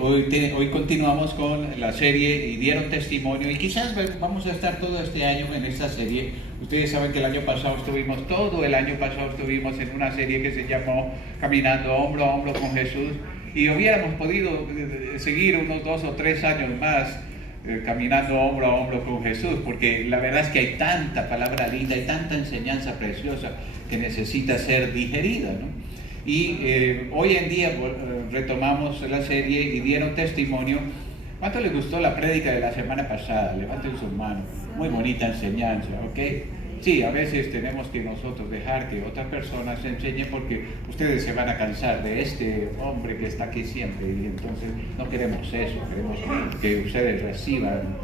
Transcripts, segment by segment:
Hoy continuamos con la serie y dieron testimonio, y quizás vamos a estar todo este año en esta serie. Ustedes saben que todo el año pasado estuvimos en una serie que se llamó Caminando Hombro a Hombro con Jesús, y hubiéramos podido seguir unos 2 o 3 años más caminando hombro a hombro con Jesús, porque la verdad es que hay tanta palabra linda y tanta enseñanza preciosa que necesita ser digerida, ¿no? Y hoy en día retomamos la serie y dieron testimonio. ¿Cuánto les gustó la prédica de la semana pasada? Levanten sus manos. Muy bonita enseñanza, ¿ok? Sí, a veces tenemos que nosotros dejar que otras personas enseñen, porque ustedes se van a cansar de este hombre que está aquí siempre, y entonces no queremos eso. Queremos que ustedes reciban.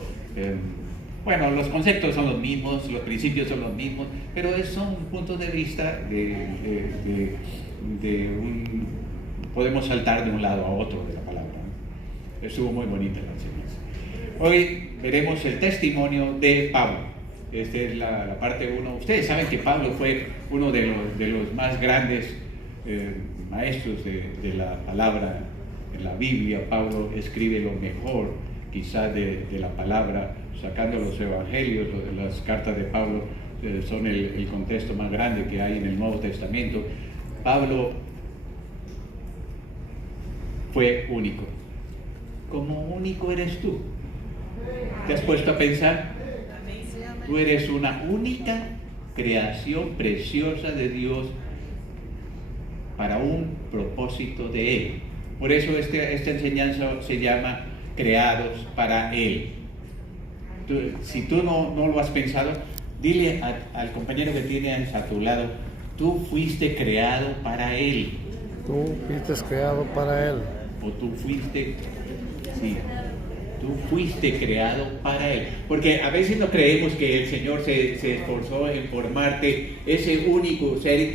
Bueno, los conceptos son los mismos, los principios son los mismos, pero son puntos de vista podemos saltar de un lado a otro de la palabra, ¿no? Estuvo muy bonita la enseñanza. Hoy veremos el testimonio de Pablo. Esta es la parte 1. Ustedes saben que Pablo fue uno de los más grandes maestros de la palabra en la Biblia. Pablo escribe lo mejor quizás de la palabra, sacando los evangelios. Las cartas de Pablo son el contexto más grande que hay en el Nuevo Testamento. Pablo fue único. ¿Cómo único eres tú? ¿Te has puesto a pensar? Tú eres una única creación preciosa de Dios para un propósito de Él. Por eso esta enseñanza se llama Creados para Él. Si tú no lo has pensado, dile al compañero que tienes a tu lado: tú fuiste creado para Él. Tú fuiste creado para Él. O tú fuiste creado para Él. Porque a veces no creemos que el Señor se esforzó en formarte ese único ser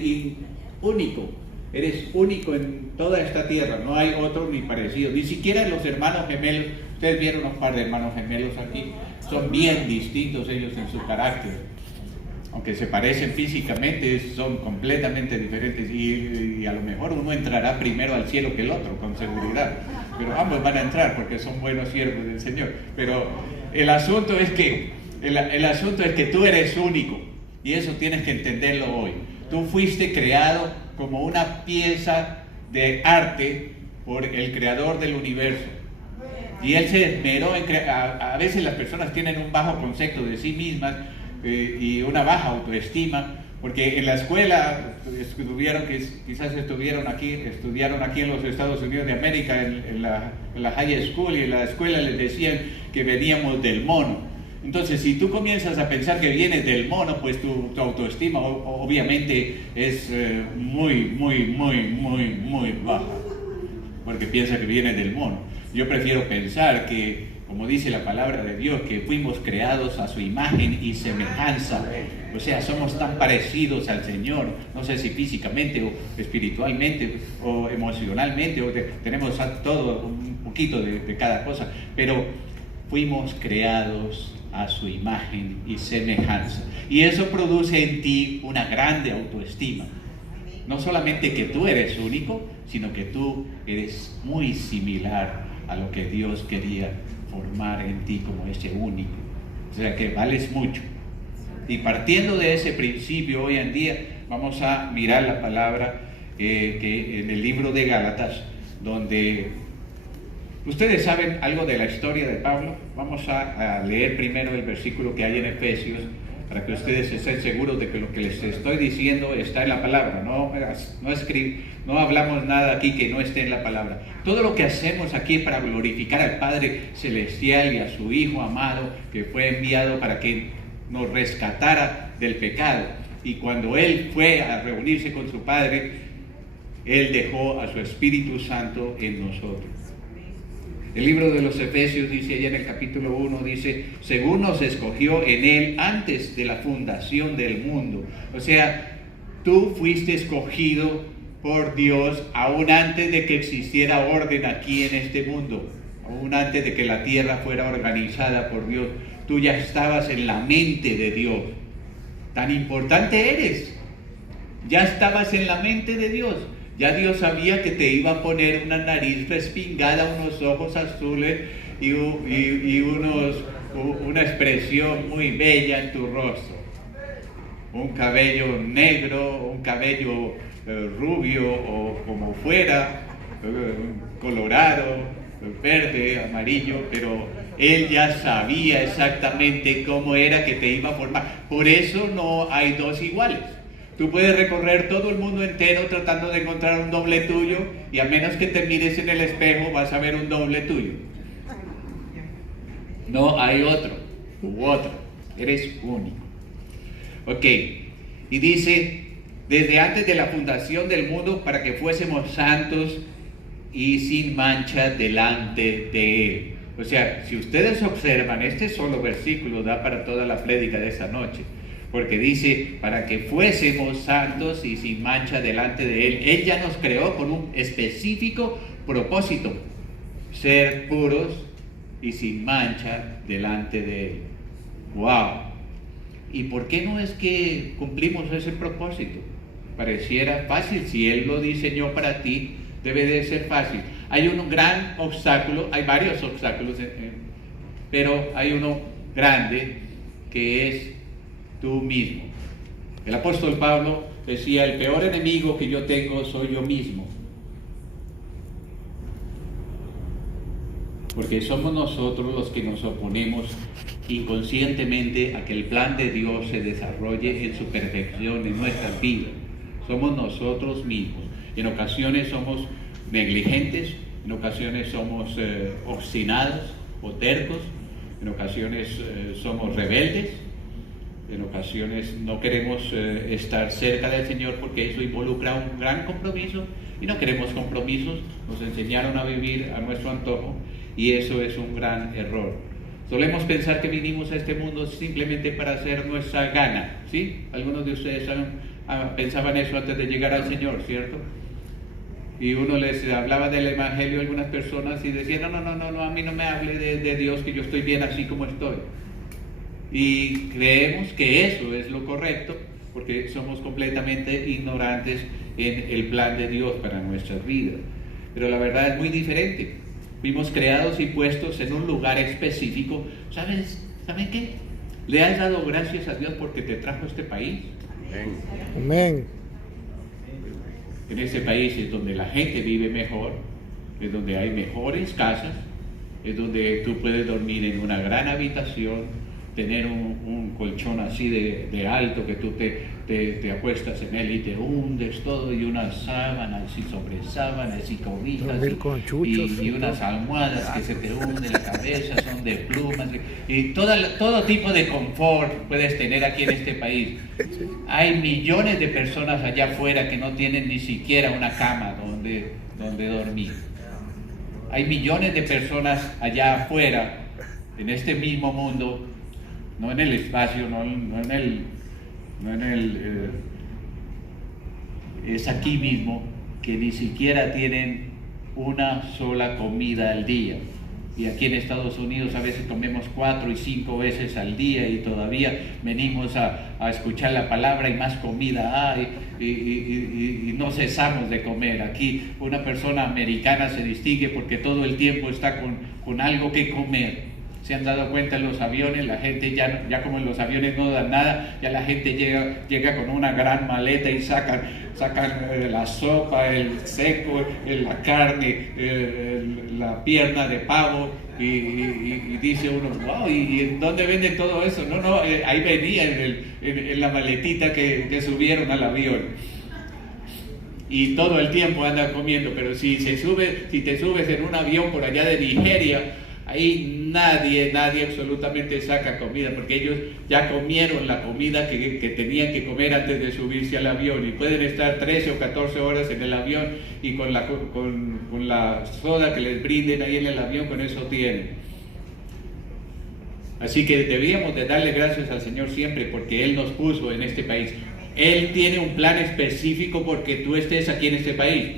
único. Eres único en toda esta tierra, no hay otro ni parecido. Ni siquiera los hermanos gemelos. Ustedes vieron un par de hermanos gemelos aquí. Son bien distintos ellos en su carácter. Aunque se parecen físicamente, son completamente diferentes, y a lo mejor uno entrará primero al cielo que el otro, con seguridad. Pero ambos van a entrar porque son buenos siervos del Señor. Pero el asunto es que tú eres único, y eso tienes que entenderlo hoy. Tú fuiste creado como una pieza de arte por el Creador del universo. Y Él se esmeró en a veces las personas tienen un bajo concepto de sí mismas y una baja autoestima, porque en la escuela estudiaron aquí en los Estados Unidos de América, en la high school, y en la escuela les decían que veníamos del mono. Entonces, si tú comienzas a pensar que vienes del mono, pues tu autoestima obviamente es muy baja, porque piensa que vienes del mono. Yo prefiero pensar que, como dice la palabra de Dios, que fuimos creados a su imagen y semejanza. O sea, somos tan parecidos al Señor, no sé si físicamente o espiritualmente o emocionalmente, o tenemos todo un poquito de cada cosa, pero fuimos creados a su imagen y semejanza. Y eso produce en ti una grande autoestima. No solamente que tú eres único, sino que tú eres muy similar a lo que Dios quería formar en ti como ese único. O sea que vales mucho. Y partiendo de ese principio, hoy en día vamos a mirar la palabra que en el libro de Gálatas, donde ustedes saben algo de la historia de Pablo. Vamos a leer primero el versículo que hay en Efesios, para que ustedes estén seguros de que lo que les estoy diciendo está en la palabra. No hablamos nada aquí que no esté en la palabra. Todo lo que hacemos aquí es para glorificar al Padre Celestial y a su Hijo amado, que fue enviado para que nos rescatara del pecado. Y cuando Él fue a reunirse con su Padre, Él dejó a su Espíritu Santo en nosotros. El libro de los Efesios dice allá en el capítulo 1, dice: según nos escogió en Él antes de la fundación del mundo. O sea, tú fuiste escogido por Dios aún antes de que existiera orden aquí en este mundo, aún antes de que la tierra fuera organizada por Dios. Tú ya estabas en la mente de Dios. Tan importante eres. Ya estabas en la mente de Dios. Ya Dios sabía que te iba a poner una nariz respingada, unos ojos azules y una expresión muy bella en tu rostro. Un cabello negro, un cabello rubio o como fuera, colorado, verde, amarillo, pero Él ya sabía exactamente cómo era que te iba a formar. Por eso no hay dos iguales. Tú puedes recorrer todo el mundo entero tratando de encontrar un doble tuyo y a menos que te mires en el espejo vas a ver un doble tuyo. No hay otro u otro. Eres único. Ok. Y dice, desde antes de la fundación del mundo para que fuésemos santos y sin mancha delante de Él. O sea, si ustedes observan, este solo versículo da para toda la prédica de esa noche. Porque dice, para que fuésemos santos y sin mancha delante de Él. Él ya nos creó con un específico propósito. Ser puros y sin mancha delante de Él. ¡Wow! ¿Y por qué no es que cumplimos ese propósito? Pareciera fácil. Si Él lo diseñó para ti, debe de ser fácil. Hay un gran obstáculo, hay varios obstáculos, pero hay uno grande que es tú mismo. El apóstol Pablo decía, el peor enemigo que yo tengo soy yo mismo. Porque somos nosotros los que nos oponemos inconscientemente a que el plan de Dios se desarrolle en su perfección en nuestras vidas. Somos nosotros mismos. En ocasiones somos negligentes, en ocasiones somos obstinados o tercos, en ocasiones somos rebeldes, en ocasiones no queremos estar cerca del Señor porque eso involucra un gran compromiso y no queremos compromisos, nos enseñaron a vivir a nuestro antojo y eso es un gran error. Solemos pensar que vinimos a este mundo simplemente para hacer nuestra gana, ¿sí? Algunos de ustedes pensaban eso antes de llegar al Señor, ¿cierto? Y uno les hablaba del Evangelio a algunas personas y decían, no, a mí no me hable de Dios, que yo estoy bien así como estoy. Y creemos que eso es lo correcto, porque somos completamente ignorantes en el plan de Dios para nuestras vidas. Pero la verdad es muy diferente. Fuimos creados y puestos en un lugar específico. ¿Saben qué? ¿Le has dado gracias a Dios porque te trajo a este país? Amén. En este país es donde la gente vive mejor, es donde hay mejores casas, es donde tú puedes dormir en una gran habitación, tener un colchón así de alto que tú te acuestas en él y te hundes todo, y unas sábanas y sobre sábanas y cobijas y unas almohadas que se te hunden la cabeza, son de plumas, y todo tipo de confort puedes tener aquí en este país. Hay millones de personas allá afuera que no tienen ni siquiera una cama donde dormir. Hay millones de personas allá afuera, en este mismo mundo, no en el espacio, es aquí mismo, que ni siquiera tienen una sola comida al día. Y aquí en Estados Unidos a veces comemos 4 y 5 veces al día y todavía venimos a escuchar la palabra y más comida hay y no cesamos de comer. Aquí una persona americana se distingue porque todo el tiempo está con algo que comer. Se han dado cuenta en los aviones, la gente ya como en los aviones no dan nada, ya la gente llega con una gran maleta y sacan la sopa, el seco, la carne, la pierna de pavo y dice uno, wow, ¿y en dónde venden todo eso? No, ahí venía en la maletita que subieron al avión. Y todo el tiempo andan comiendo, pero si te subes en un avión por allá de Nigeria, ahí nadie absolutamente saca comida, porque ellos ya comieron la comida que tenían que comer antes de subirse al avión, y pueden estar 13 o 14 horas en el avión y con la soda que les brinden ahí en el avión, con eso tienen. Así que debíamos de darle gracias al Señor siempre, porque Él nos puso en este país. Él tiene un plan específico porque tú estés aquí en este país.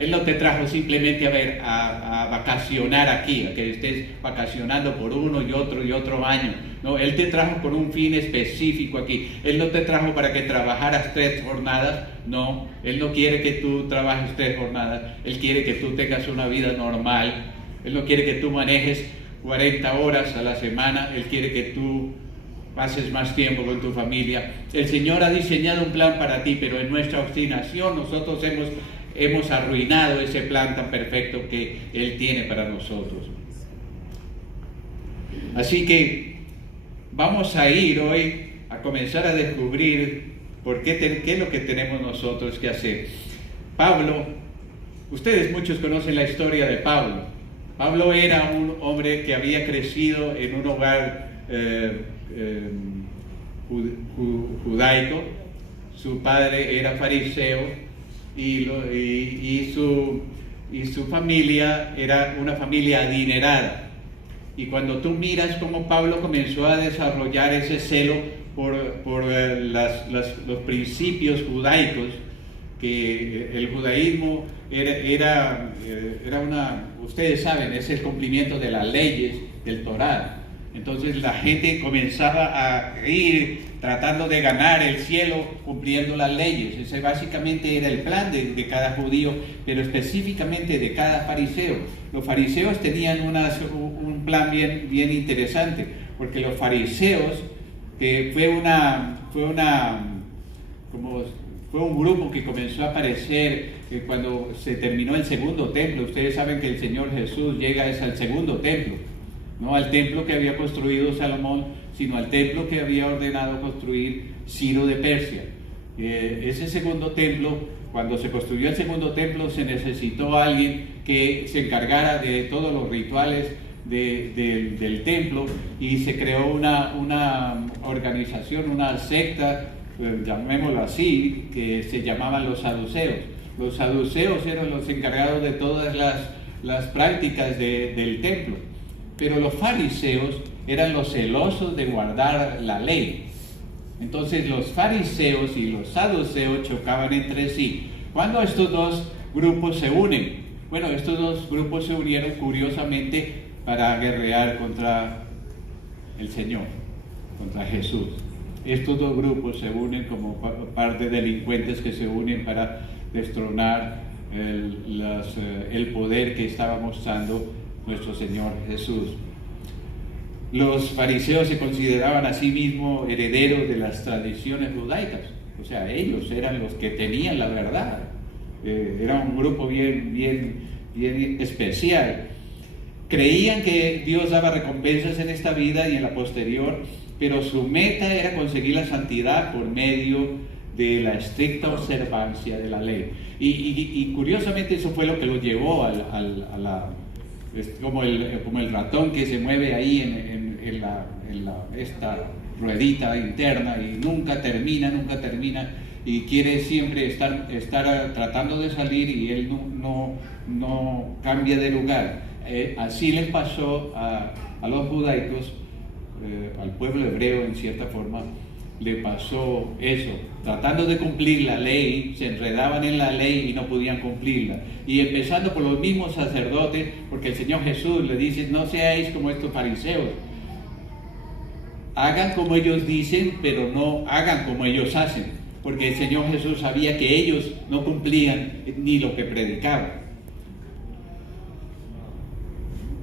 Él no te trajo simplemente a vacacionar aquí, a que estés vacacionando por uno y otro año. No, Él te trajo con un fin específico aquí. Él no te trajo para que trabajaras 3 jornadas. No, Él no quiere que tú trabajes 3 jornadas, Él quiere que tú tengas una vida normal. Él no quiere que tú manejes 40 horas a la semana, Él quiere que tú pases más tiempo con tu familia. El Señor ha diseñado un plan para ti, pero en nuestra obstinación nosotros hemos arruinado ese plan tan perfecto que Él tiene para nosotros. Así que vamos a ir hoy a comenzar a descubrir qué es lo que tenemos nosotros que hacer. Pablo, ustedes muchos conocen la historia de Pablo. Pablo era un hombre que había crecido en un hogar judaico. Su padre era fariseo y su familia era una familia adinerada. Y cuando tú miras cómo Pablo comenzó a desarrollar ese celo por los principios judaicos, que el judaísmo era ustedes saben, es el cumplimiento de las leyes del Torá. Entonces la gente comenzaba a ir tratando de ganar el cielo cumpliendo las leyes. Ese básicamente era el plan de cada judío, pero específicamente de cada fariseo. Los fariseos tenían un plan bien interesante, porque los fariseos fue un grupo que comenzó a aparecer cuando se terminó el segundo templo. Ustedes saben que el Señor Jesús llega al segundo templo, no al templo que había construido Salomón, sino al templo que había ordenado construir Ciro de Persia. Ese segundo templo, cuando se construyó el segundo templo, se necesitó a alguien que se encargara de todos los rituales del templo, y se creó una organización, una secta, llamémoslo así, que se llamaban los saduceos. Los saduceos eran los encargados de todas las prácticas del templo, pero los fariseos eran los celosos de guardar la ley. Entonces los fariseos y los saduceos chocaban entre sí. ¿Cuándo estos dos grupos se unen? Bueno, estos dos grupos se unieron curiosamente para guerrear contra el Señor, contra Jesús. Estos dos grupos se unen como par de delincuentes que se unen para destronar el poder que estaba mostrando nuestro Señor Jesús. Los fariseos se consideraban a sí mismos herederos de las tradiciones judaicas, o sea, ellos eran los que tenían la verdad. Era un grupo bien especial. Creían que Dios daba recompensas en esta vida y en la posterior, pero su meta era conseguir la santidad por medio de la estricta observancia de la ley. Y curiosamente eso fue lo que los llevó como el ratón que se mueve ahí en esta ruedita interna y nunca termina, y quiere siempre estar tratando de salir, y él no cambia de lugar. Así les pasó a los judaicos, al pueblo hebreo en cierta forma, le pasó eso. Tratando de cumplir la ley, se enredaban en la ley y no podían cumplirla. Y empezando por los mismos sacerdotes, porque el Señor Jesús le dice: no seáis como estos fariseos. Hagan como ellos dicen, pero no hagan como ellos hacen. Porque el Señor Jesús sabía que ellos no cumplían ni lo que predicaban.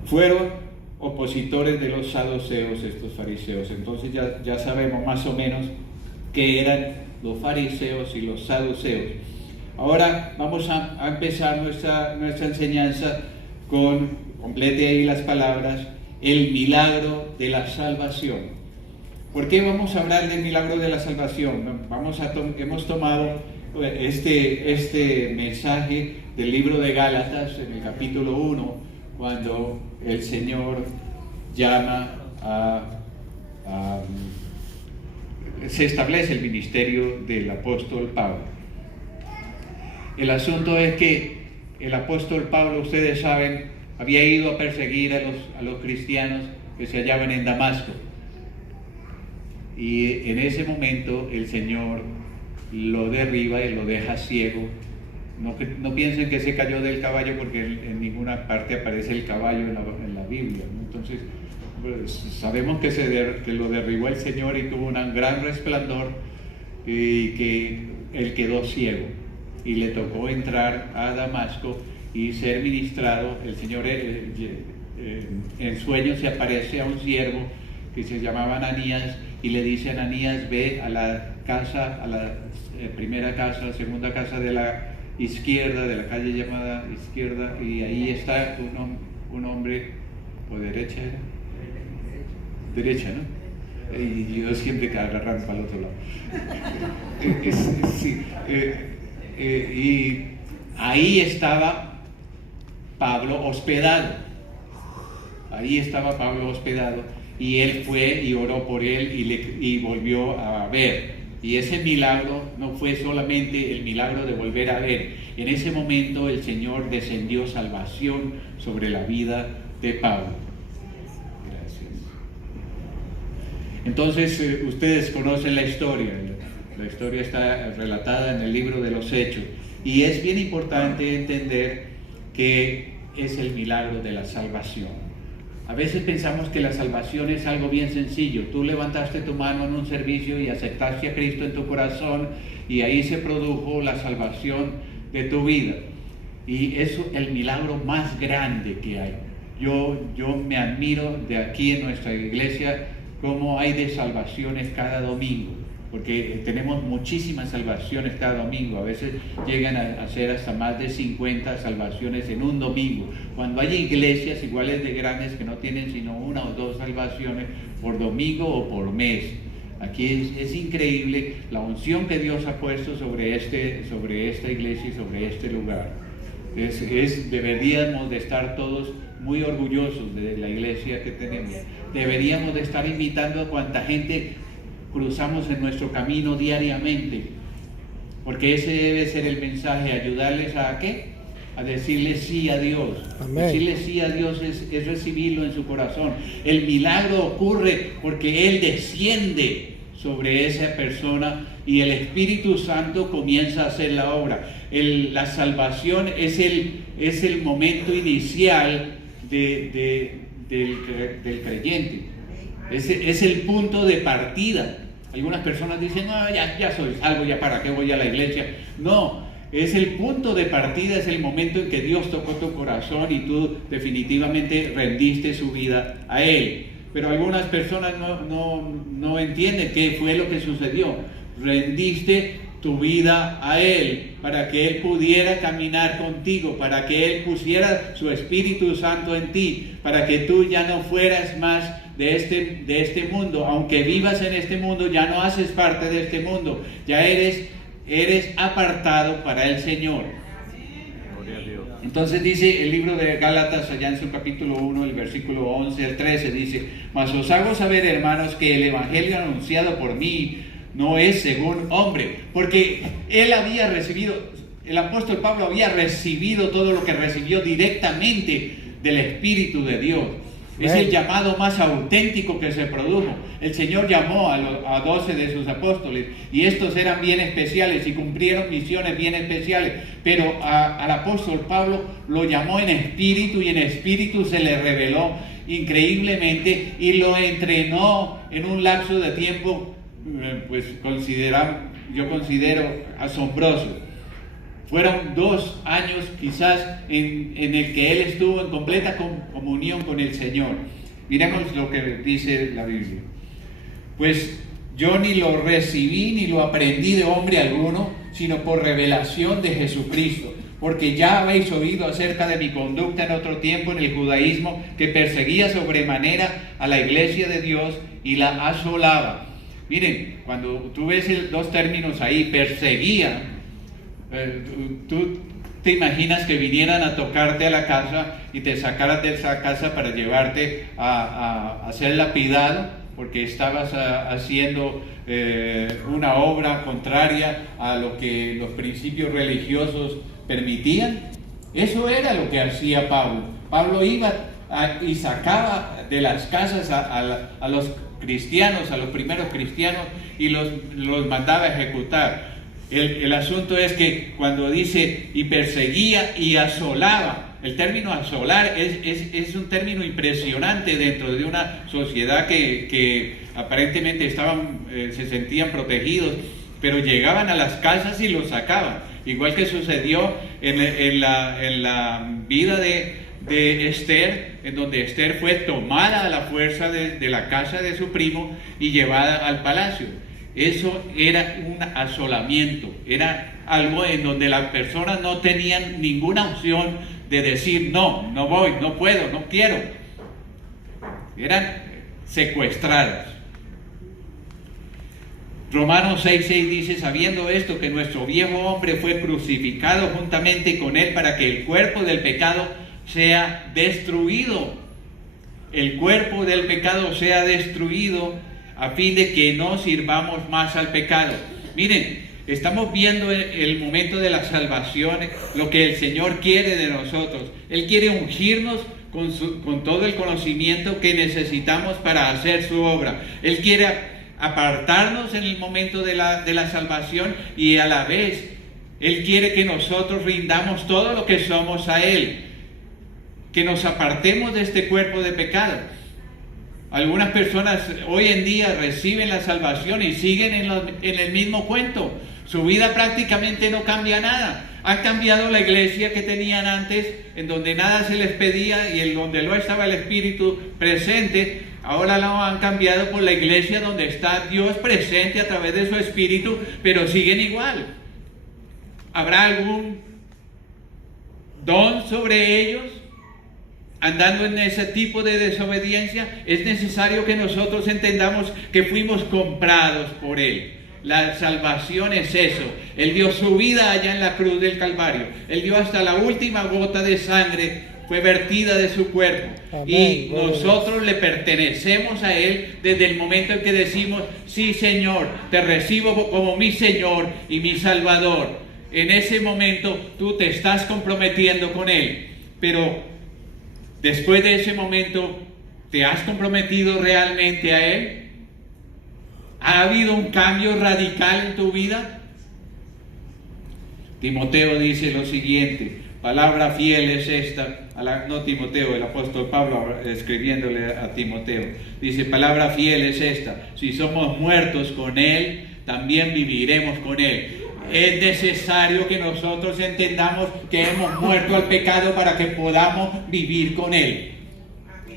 Fueron opositores de los saduceos estos fariseos. Entonces ya sabemos más o menos qué eran los fariseos y los saduceos. Ahora vamos a empezar nuestra enseñanza complete ahí las palabras, el milagro de la salvación. ¿Por qué vamos a hablar del milagro de la salvación? Hemos tomado este mensaje del libro de Gálatas en el capítulo 1, cuando el Señor llama se establece el ministerio del apóstol Pablo. El asunto es que el apóstol Pablo, ustedes saben, había ido a perseguir a los cristianos que se hallaban en Damasco. Y en ese momento el Señor lo derriba y lo deja ciego. No piensen que se cayó del caballo, porque en ninguna parte aparece el caballo en la Biblia, ¿no? Entonces, pues, sabemos que lo derribó el Señor y tuvo un gran resplandor y que él quedó ciego y le tocó entrar a Damasco y ser ministrado. El Señor en sueños se aparece a un siervo que se llamaba Ananías y le dice a Ananías: ve a la casa, a la primera casa, segunda casa de la izquierda, de la calle llamada izquierda, y ahí está un hombre, o derecha era, derecha, ¿no? Y yo siempre que agarran para el otro lado. Sí, y ahí estaba Pablo hospedado. Ahí estaba Pablo hospedado y él fue y oró por él y volvió a ver. Y ese milagro no fue solamente el milagro de volver a ver. En ese momento el Señor descendió salvación sobre la vida de Pablo. Entonces, ustedes conocen la historia. La historia está relatada en el libro de los Hechos. Y es bien importante entender que es el milagro de la salvación. A veces pensamos que la salvación es algo bien sencillo. Tú levantaste tu mano en un servicio y aceptaste a Cristo en tu corazón y ahí se produjo la salvación de tu vida. Y es el milagro más grande que hay. Yo me admiro de aquí en nuestra iglesia cómo hay de salvaciones cada domingo, porque tenemos muchísimas salvaciones cada domingo. A veces llegan a ser hasta más de 50 salvaciones en un domingo, cuando hay iglesias iguales de grandes que no tienen sino 1 o 2 salvaciones por domingo o por mes. Aquí es increíble la unción que Dios ha puesto sobre esta iglesia y sobre este lugar. Deberíamos de estar todos muy orgullosos de la iglesia que tenemos. Deberíamos de estar invitando a cuanta gente cruzamos en nuestro camino diariamente, porque ese debe ser el mensaje: ayudarles a ¿qué? A decirles sí a Dios. Amén. Decirles sí a Dios es recibirlo en su corazón. El milagro ocurre porque Él desciende sobre esa persona y el Espíritu Santo comienza a hacer la obra. La salvación es el momento inicial del creyente. Es el punto de partida. Algunas personas dicen: no, ya soy salvo, ya para qué voy a la iglesia. No, es el punto de partida, es el momento en que Dios tocó tu corazón y tú definitivamente rendiste su vida a Él. Pero algunas personas no entienden qué fue lo que sucedió. Rendiste tu vida a Él para que Él pudiera caminar contigo, para que Él pusiera su Espíritu Santo en ti, para que tú ya no fueras más de este mundo. Aunque vivas en este mundo, ya no haces parte de este mundo, ya eres apartado para el Señor. Entonces dice el libro de Gálatas, allá en su capítulo 1, el versículo 11 al 13, dice: mas os hago saber, hermanos, que el evangelio anunciado por mí no es según hombre, porque el apóstol Pablo había recibido todo lo que recibió directamente del Espíritu de Dios. Es el llamado más auténtico que se produjo. El Señor llamó a 12 de sus apóstoles y estos eran bien especiales y cumplieron misiones bien especiales, pero al apóstol Pablo lo llamó en espíritu y en espíritu se le reveló increíblemente y lo entrenó en un lapso de tiempo pues yo considero asombroso. Fueron 2 años quizás en el que él estuvo en completa comunión con el Señor. Miremos lo que dice la Biblia. Pues yo ni lo recibí ni lo aprendí de hombre alguno, sino por revelación de Jesucristo. Porque ya habéis oído acerca de mi conducta en otro tiempo en el judaísmo, que perseguía sobremanera a la iglesia de Dios y la asolaba. Miren, cuando tú ves 2 términos ahí, perseguía, tú te imaginas que vinieran a tocarte a la casa y te sacaran de esa casa para llevarte a ser lapidado porque estabas haciendo una obra contraria a lo que los principios religiosos permitían. Eso era lo que hacía Pablo. Pablo iba y sacaba de las casas a los cristianos, a los primeros cristianos, y los mandaba a ejecutar. El asunto es que cuando dice y perseguía y asolaba, el término asolar es un término impresionante dentro de una sociedad que aparentemente se sentían protegidos pero llegaban a las casas y los sacaban. Igual que sucedió en la vida de Esther, en donde Esther fue tomada a la fuerza de la casa de su primo y llevada al palacio. Eso era un asolamiento, era algo en donde las personas no tenían ninguna opción de decir no, no voy, no puedo, no quiero. Eran secuestradas. Romanos 6:6 dice: sabiendo esto, que nuestro viejo hombre fue crucificado juntamente con él para que el cuerpo del pecado sea destruido. El cuerpo del pecado sea destruido a fin de que no sirvamos más al pecado. Miren, estamos viendo el momento de la salvación, lo que el Señor quiere de nosotros. Él quiere ungirnos con todo el conocimiento que necesitamos para hacer su obra. Él quiere apartarnos en el momento de la salvación, y a la vez Él quiere que nosotros rindamos todo lo que somos a Él, que nos apartemos de este cuerpo de pecado. Algunas personas hoy en día reciben la salvación y siguen en el mismo cuento. Su vida prácticamente no cambia nada. Han cambiado la iglesia que tenían antes, en donde nada se les pedía y en donde no estaba el Espíritu presente. Ahora lo han cambiado por la iglesia donde está Dios presente a través de su Espíritu, pero siguen igual. ¿Habrá algún don sobre ellos andando en ese tipo de desobediencia? Es necesario que nosotros entendamos que fuimos comprados por Él. La salvación es eso. Él dio su vida allá en la cruz del Calvario. Él dio hasta la última gota de sangre, fue vertida de su cuerpo. Amén. Y nosotros le pertenecemos a Él desde el momento en que decimos: sí, Señor, te recibo como mi Señor y mi Salvador. En ese momento tú te estás comprometiendo con Él. Pero después de ese momento, ¿te has comprometido realmente a Él? ¿Ha habido un cambio radical en tu vida? Timoteo dice lo siguiente, palabra fiel es esta, no Timoteo, el apóstol Pablo escribiéndole a Timoteo, dice: palabra fiel es esta, si somos muertos con Él, también viviremos con Él. Es necesario que nosotros entendamos que hemos muerto al pecado para que podamos vivir con Él.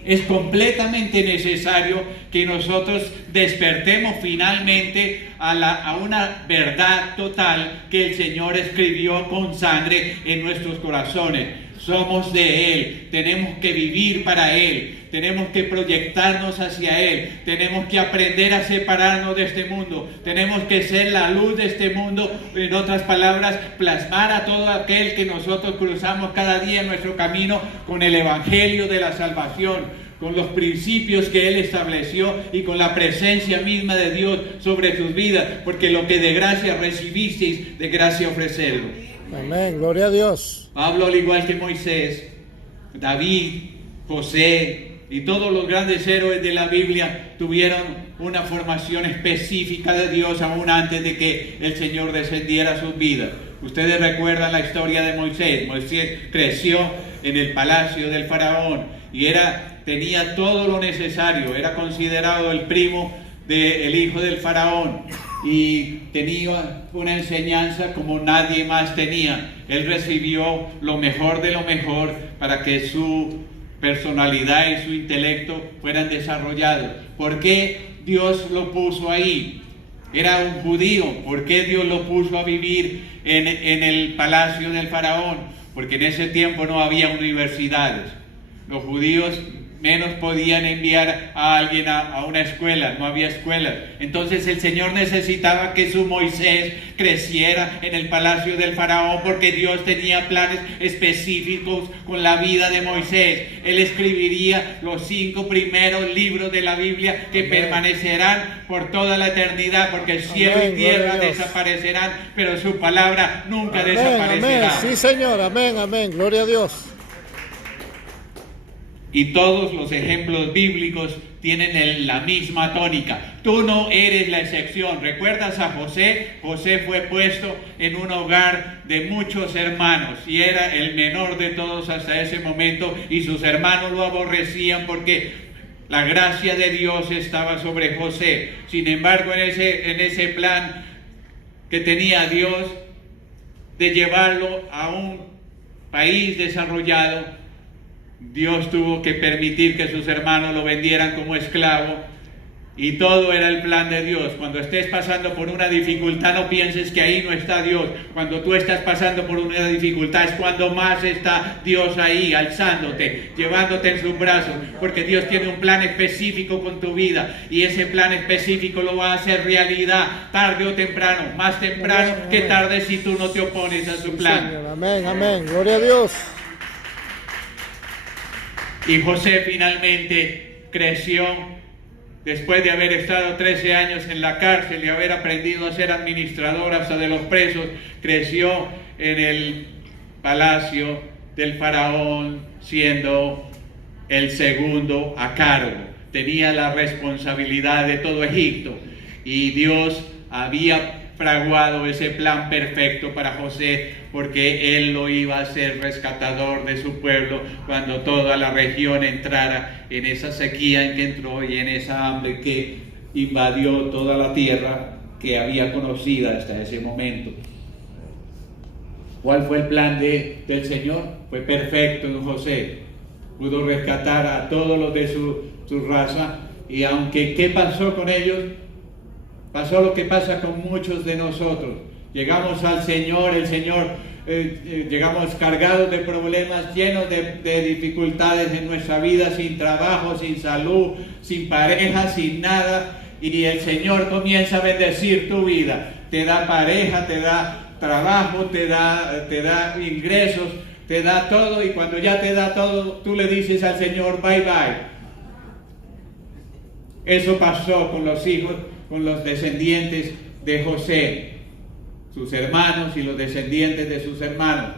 Es completamente necesario que nosotros despertemos finalmente a una verdad total que el Señor escribió con sangre en nuestros corazones. Somos de Él, tenemos que vivir para Él, tenemos que proyectarnos hacia Él, tenemos que aprender a separarnos de este mundo, tenemos que ser la luz de este mundo, en otras palabras, plasmar a todo aquel que nosotros cruzamos cada día en nuestro camino con el Evangelio de la salvación, con los principios que Él estableció y con la presencia misma de Dios sobre tus vidas, porque lo que de gracia recibisteis, de gracia ofrecerlo. Amén, gloria a Dios. Pablo, al igual que Moisés, David, José y todos los grandes héroes de la Biblia tuvieron una formación específica de Dios aún antes de que el Señor descendiera a sus vidas. Ustedes recuerdan la historia de Moisés. Moisés creció en el palacio del faraón y tenía todo lo necesario, era considerado el primo del hijo del faraón y tenía una enseñanza como nadie más tenía. Él recibió lo mejor de lo mejor para que su personalidad y su intelecto fueran desarrollados. ¿Por qué Dios lo puso ahí? Era un judío. ¿Por qué Dios lo puso a vivir en el palacio del faraón? Porque en ese tiempo no había universidades. Los judíos menos podían enviar a alguien a una escuela, no había escuelas. Entonces el Señor necesitaba que su Moisés creciera en el palacio del faraón, porque Dios tenía planes específicos con la vida de Moisés. Él escribiría los 5 primeros libros de la Biblia que permanecerán por toda la eternidad, porque el cielo y tierra desaparecerán, pero su palabra nunca desaparecerá. Amén. Sí, Señor, amén, amén, gloria a Dios. Y todos los ejemplos bíblicos tienen la misma tónica. Tú no eres la excepción. ¿Recuerdas a José? José fue puesto en un hogar de muchos hermanos y era el menor de todos hasta ese momento, y sus hermanos lo aborrecían porque la gracia de Dios estaba sobre José. Sin embargo, en ese plan que tenía Dios de llevarlo a un país desarrollado, Dios tuvo que permitir que sus hermanos lo vendieran como esclavo. Y todo era el plan de Dios. Cuando estés pasando por una dificultad, no pienses que ahí no está Dios. Cuando tú estás pasando por una dificultad es cuando más está Dios ahí, alzándote, llevándote en sus brazos, porque Dios tiene un plan específico con tu vida, y ese plan específico lo va a hacer realidad tarde o temprano, más temprano que tarde si tú no te opones a su plan. Señor. Amén, amén. Gloria a Dios. Y José finalmente creció. Después de haber estado 13 años en la cárcel y haber aprendido a ser administrador hasta de los presos, creció en el palacio del faraón, siendo el segundo a cargo. Tenía la responsabilidad de todo Egipto, y Dios había fraguado ese plan perfecto para José, porque él lo iba a ser rescatador de su pueblo cuando toda la región entrara en esa sequía en que entró y en esa hambre que invadió toda la tierra que había conocido hasta ese momento. ¿Cuál fue el plan del Señor? Fue perfecto en José. Pudo rescatar a todos los de su raza, y aunque ¿qué pasó con ellos? Pasó lo que pasa con muchos de nosotros. Llegamos al Señor, llegamos cargados de problemas, llenos de dificultades en nuestra vida, sin trabajo, sin salud, sin pareja, sin nada, y el Señor comienza a bendecir tu vida. Te da pareja, te da trabajo, te da ingresos, te da todo, y cuando ya te da todo, tú le dices al Señor, bye bye. Eso pasó con los hijos, con los descendientes de José, sus hermanos y los descendientes de sus hermanos.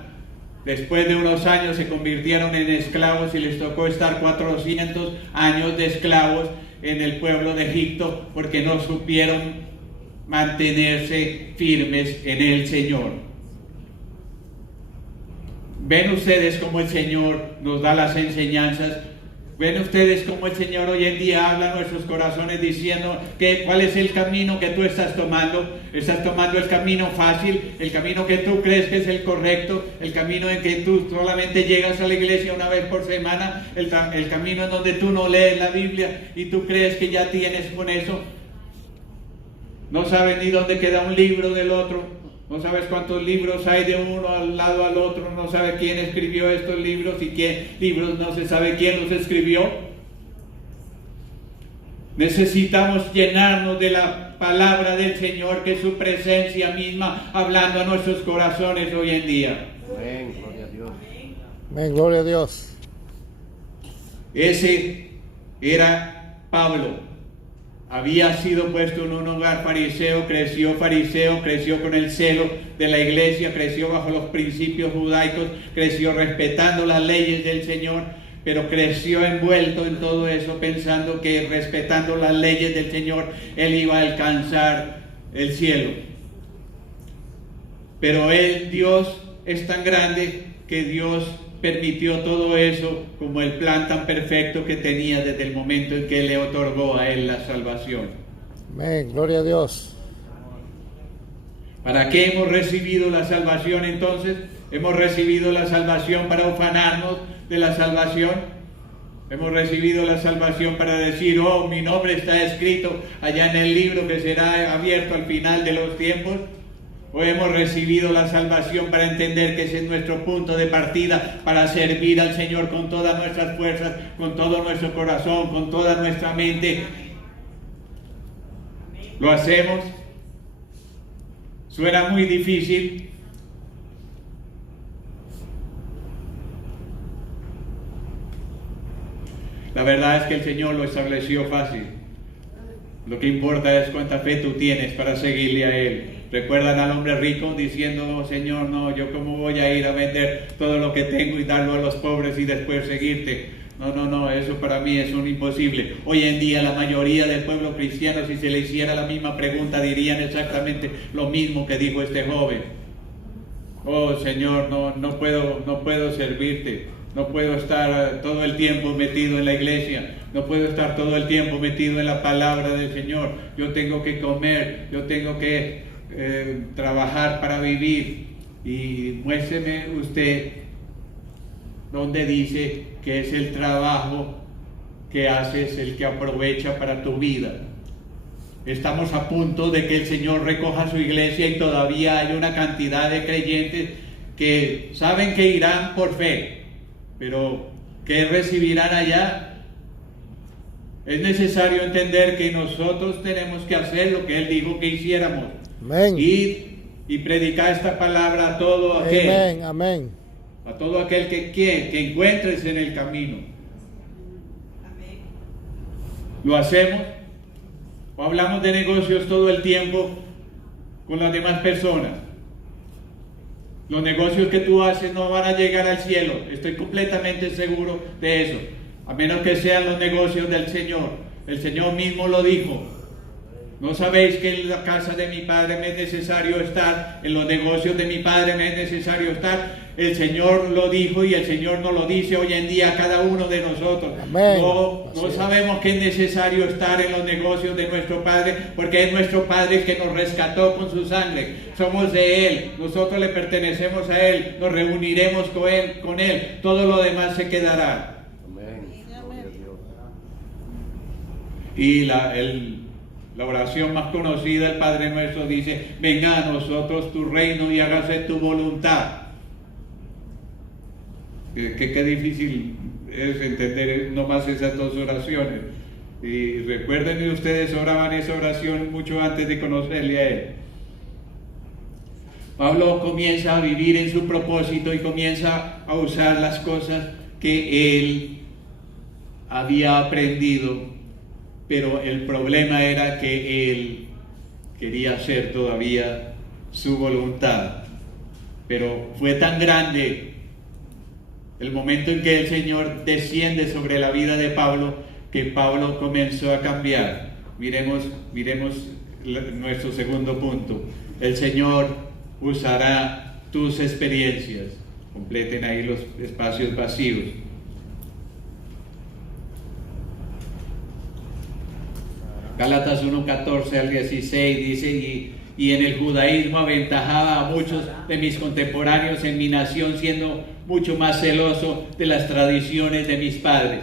Después de unos años se convirtieron en esclavos y les tocó estar 400 años de esclavos en el pueblo de Egipto, porque no supieron mantenerse firmes en el Señor. ¿Ven ustedes cómo el Señor nos da las enseñanzas? ¿Ven ustedes cómo el Señor hoy en día habla a nuestros corazones diciendo cuál es el camino que tú estás tomando? ¿Estás tomando el camino fácil, el camino que tú crees que es el correcto, el camino en que tú solamente llegas a la iglesia una vez por semana, el camino en donde tú no lees la Biblia y tú crees que ya tienes con eso? No sabes ni dónde queda un libro del otro. No sabes cuántos libros hay de uno al lado al otro, no sabes quién escribió estos libros, y qué libros no se sabe quién los escribió. Necesitamos llenarnos de la palabra del Señor, que es su presencia misma hablando a nuestros corazones hoy en día. Amén, gloria a Dios. Amén, gloria a Dios. Ese era Pablo. Había sido puesto en un hogar fariseo, creció con el celo de la iglesia, creció bajo los principios judaicos, creció respetando las leyes del Señor, pero creció envuelto en todo eso, pensando que respetando las leyes del Señor, él iba a alcanzar el cielo. Pero Dios es tan grande que Dios permitió todo eso como el plan tan perfecto que tenía desde el momento en que le otorgó a él la salvación. Amén, gloria a Dios. ¿Para qué hemos recibido la salvación entonces? ¿Hemos recibido la salvación para ufanarnos de la salvación? ¿Hemos recibido la salvación para decir, oh, mi nombre está escrito allá en el libro que será abierto al final de los tiempos? ¿O hemos recibido la salvación para entender que ese es nuestro punto de partida para servir al Señor con todas nuestras fuerzas, con todo nuestro corazón, con toda nuestra mente? ¿Lo hacemos? Suena muy difícil. La verdad es que el Señor lo estableció fácil. Lo que importa es cuánta fe tú tienes para seguirle a Él. ¿Recuerdan al hombre rico diciendo, oh, Señor, no, yo cómo voy a ir a vender todo lo que tengo y darlo a los pobres y después seguirte? No, eso para mí es un imposible. Hoy en día la mayoría del pueblo cristiano, si se le hiciera la misma pregunta, dirían exactamente lo mismo que dijo este joven. Oh, Señor, no puedo servirte. No puedo estar todo el tiempo metido en la iglesia. No puedo estar todo el tiempo metido en la palabra del Señor. Yo tengo que comer, yo tengo que trabajar para vivir. Y muéstreme usted donde dice que es el trabajo que haces el que aprovecha para tu vida. Estamos a punto de que el Señor recoja su iglesia y todavía hay una cantidad de creyentes que saben que irán por fe, pero ¿qué recibirán allá? Es necesario entender que nosotros tenemos que hacer lo que Él dijo que hiciéramos. Amén. Ir y predicar esta palabra a todo aquel. Amén. Amén. A todo aquel que encuentres en el camino. Amén. ¿Lo hacemos? ¿O hablamos de negocios todo el tiempo con las demás personas? Los negocios que tú haces no van a llegar al cielo. Estoy completamente seguro de eso. A menos que sean los negocios del Señor. El Señor mismo lo dijo. ¿No sabéis que en la casa de mi Padre me es necesario estar? En los negocios de mi Padre me es necesario estar. El Señor lo dijo y el Señor nos lo dice hoy en día a cada uno de nosotros. Amén. No sabemos que es necesario estar en los negocios de nuestro Padre, porque es nuestro Padre el que nos rescató con su sangre. Somos de Él, nosotros le pertenecemos a Él, nos reuniremos con Él. Todo lo demás se quedará. Y la oración más conocida, el Padre Nuestro, dice: venga a nosotros tu reino y hágase tu voluntad. Qué difícil es entender nomás esas dos oraciones. Y recuerden que ustedes oraban esa oración mucho antes de conocerle a Él. Pablo comienza a vivir en su propósito y comienza a usar las cosas que él había aprendido, pero el problema era que él quería hacer todavía su voluntad. Pero fue tan grande el momento en que el Señor desciende sobre la vida de Pablo, que Pablo comenzó a cambiar. Miremos nuestro segundo punto. El Señor usará tus experiencias. Completen ahí los espacios vacíos. Gálatas 1:14 al 16 dice: y en el judaísmo aventajaba a muchos de mis contemporáneos en mi nación, siendo mucho más celoso de las tradiciones de mis padres.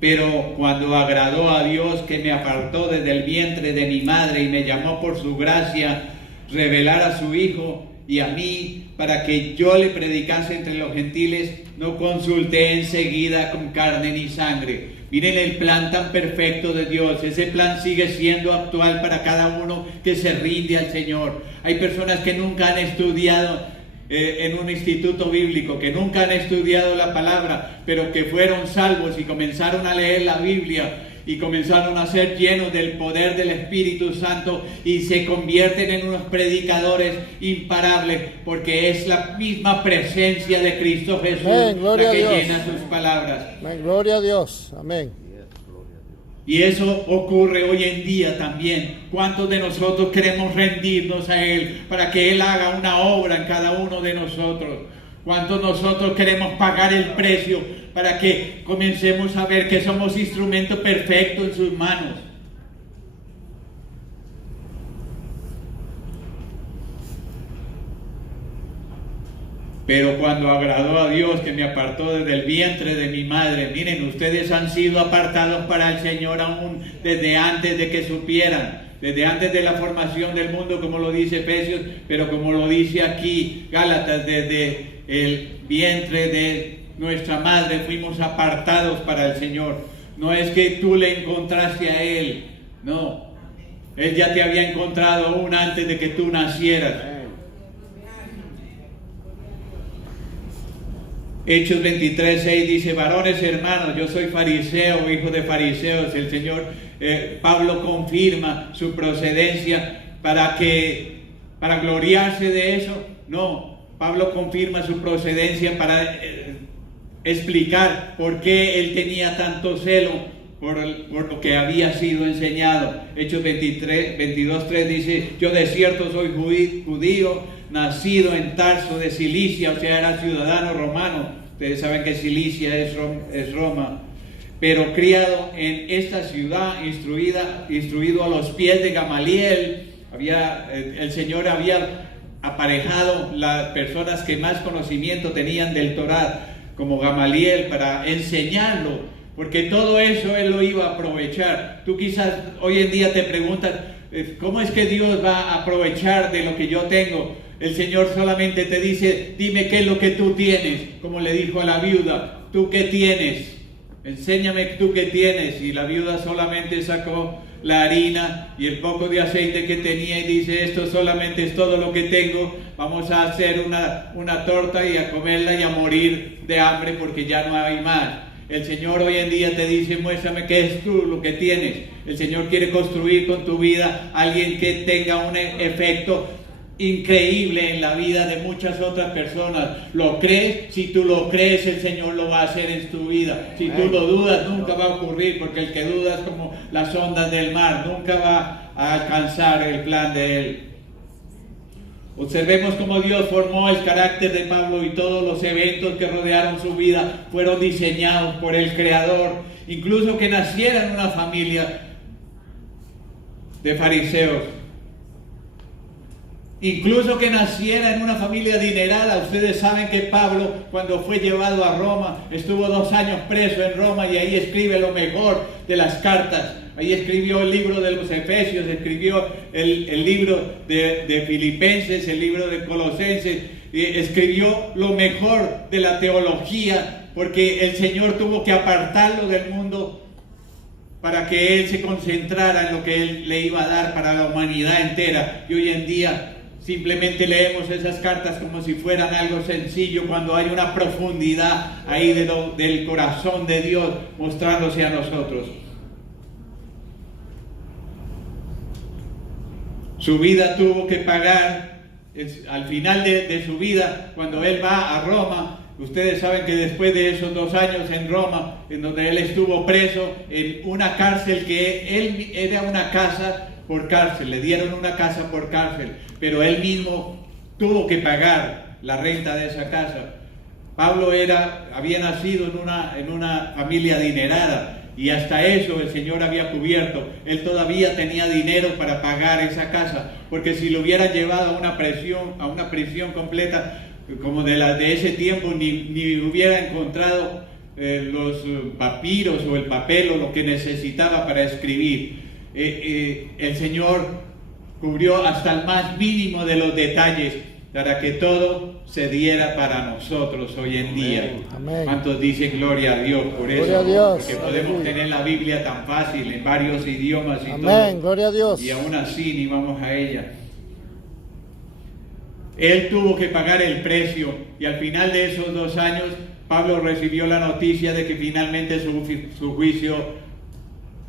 Pero cuando agradó a Dios, que me apartó desde el vientre de mi madre y me llamó por su gracia, revelar a su Hijo y a mí, para que yo le predicase entre los gentiles, no consulté enseguida con carne ni sangre. Miren el plan tan perfecto de Dios. Ese plan sigue siendo actual para cada uno que se rinde al Señor. Hay personas que nunca han estudiado en un instituto bíblico, que nunca han estudiado la palabra, pero que fueron salvos y comenzaron a leer la Biblia y comenzaron a ser llenos del poder del Espíritu Santo y se convierten en unos predicadores imparables, porque es la misma presencia de Cristo Jesús. Amén, gloria la que a Dios. llena sus palabras. Amén, gloria a Dios. Amén. Y eso ocurre hoy en día también. ¿Cuántos de nosotros queremos rendirnos a Él para que Él haga una obra en cada uno de nosotros? ¿Cuántos nosotros queremos pagar el precio para que comencemos a ver que somos instrumento perfecto en sus manos? Pero cuando agradó a Dios, que me apartó desde el vientre de mi madre, miren, ustedes han sido apartados para el Señor aún desde antes de que supieran, desde antes de la formación del mundo, como lo dice Efesios, pero como lo dice aquí Gálatas, desde el vientre de nuestra madre fuimos apartados para el Señor. No es que tú le encontraste a Él, no, Él ya te había encontrado aún antes de que tú nacieras. Hechos 23:6 dice: varones hermanos, yo soy fariseo, hijo de fariseos. El Señor, Pablo confirma su procedencia para gloriarse de eso. No, Pablo confirma su procedencia para explicar por qué él tenía tanto celo por lo que había sido enseñado. Hechos 22:3 dice: yo de cierto soy judío, nacido en Tarso de Cilicia, o sea, era ciudadano romano. Ustedes saben que Cilicia es Roma. Pero criado en esta ciudad, instruido a los pies de Gamaliel, El Señor había aparejado las personas que más conocimiento tenían del Torá, como Gamaliel, para enseñarlo, porque todo eso él lo iba a aprovechar. Tú quizás hoy en día te preguntas, ¿cómo es que Dios va a aprovechar de lo que yo tengo? El Señor solamente te dice, dime qué es lo que tú tienes, como le dijo a la viuda, ¿tú qué tienes? Enséñame tú qué tienes. Y la viuda solamente sacó la harina y el poco de aceite que tenía y dice, esto solamente es todo lo que tengo, vamos a hacer una torta y a comerla y a morir de hambre porque ya no hay más. El Señor hoy en día te dice, muéstrame qué es tú lo que tienes. El Señor quiere construir con tu vida alguien que tenga un efecto increíble en la vida de muchas otras personas. ¿Lo crees? Si tú lo crees, el Señor lo va a hacer en tu vida. Si tú lo dudas, nunca va a ocurrir, porque el que duda es como las ondas del mar, nunca va a alcanzar el plan de Él. Observemos cómo Dios formó el carácter de Pablo y todos los eventos que rodearon su vida fueron diseñados por el Creador. Incluso que naciera en una familia de fariseos. Incluso que naciera en una familia adinerada. Ustedes saben que Pablo, cuando fue llevado a Roma, estuvo 2 años preso en Roma y ahí escribe lo mejor de las cartas. Ahí escribió el libro de los Efesios, escribió el libro de Filipenses, el libro de Colosenses, escribió lo mejor de la teología, porque el Señor tuvo que apartarlo del mundo para que Él se concentrara en lo que Él le iba a dar para la humanidad entera. Y hoy en día simplemente leemos esas cartas como si fueran algo sencillo, cuando hay una profundidad ahí del corazón de Dios mostrándose a nosotros. Su vida tuvo que pagar, al final de su vida, cuando él va a Roma. Ustedes saben que después de esos 2 años en Roma, en donde él estuvo preso en una cárcel que él era una casa por cárcel, le dieron una casa por cárcel, pero él mismo tuvo que pagar la renta de esa casa. Pablo había nacido en una familia adinerada, y hasta eso el Señor había cubierto. Él todavía tenía dinero para pagar esa casa, porque si lo hubiera llevado a una prisión completa como de ese tiempo, ni hubiera encontrado los papiros o el papel o lo que necesitaba para escribir. El Señor cubrió hasta el más mínimo de los detalles para que todo se diera para nosotros hoy en día. Amén. ¿Cuántos dicen gloria a Dios por eso? Gloria a Dios. Porque podemos Aleluya. tener la Biblia tan fácil en varios idiomas y Amén, todo, gloria a Dios. y aún así ni vamos a ella. Él tuvo que pagar el precio, y al final de esos 2 años Pablo recibió la noticia de que finalmente su juicio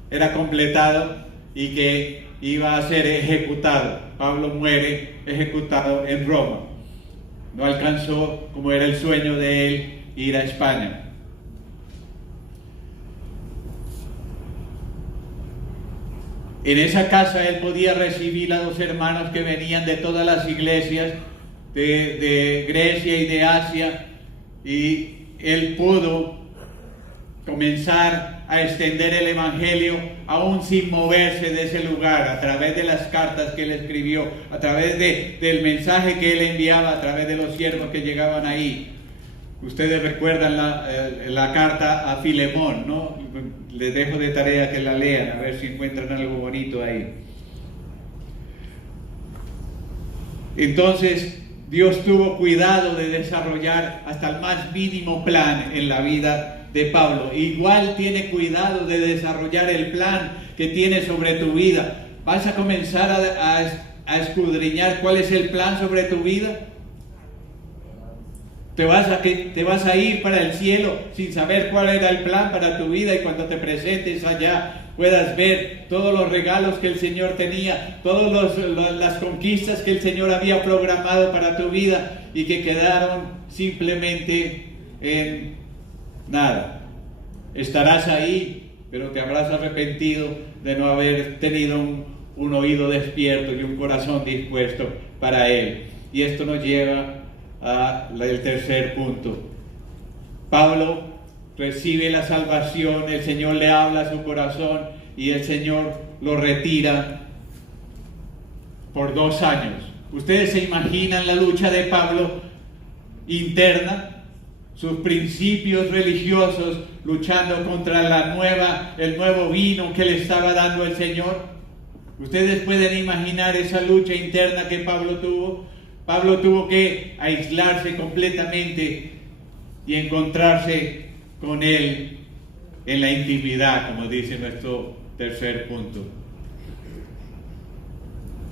era completado y que iba a ser ejecutado. Pablo muere ejecutado en Roma. No alcanzó, como era el sueño de él, ir a España. En esa casa él podía recibir a 2 hermanos que venían de todas las iglesias de Grecia y de Asia, y él pudo comenzar a extender el evangelio aún sin moverse de ese lugar, a través de las cartas que él escribió, a través del mensaje que él enviaba, a través de los siervos que llegaban ahí. Ustedes recuerdan la carta a Filemón, ¿no? Les dejo de tarea que la lean, a ver si encuentran algo bonito ahí. Entonces, Dios tuvo cuidado de desarrollar hasta el más mínimo plan en la vida de Pablo. Igual tiene cuidado de desarrollar el plan que tiene sobre tu vida. ¿Vas a comenzar a escudriñar cuál es el plan sobre tu vida? ¿Te vas a ir para el cielo sin saber cuál era el plan para tu vida, y cuando te presentes allá puedas ver todos los regalos que el Señor tenía, todas las conquistas que el Señor había programado para tu vida y que quedaron simplemente en nada? Estarás ahí, pero te habrás arrepentido de no haber tenido un oído despierto y un corazón dispuesto para Él. Y esto nos lleva al tercer punto. Pablo recibe la salvación, el Señor le habla a su corazón y el Señor lo retira por 2 años. ¿Ustedes se imaginan la lucha de Pablo interna? Sus principios religiosos luchando contra el nuevo vino que le estaba dando el Señor. ¿Ustedes pueden imaginar esa lucha interna que Pablo tuvo? Pablo tuvo que aislarse completamente y encontrarse con Él en la intimidad, como dice nuestro tercer punto.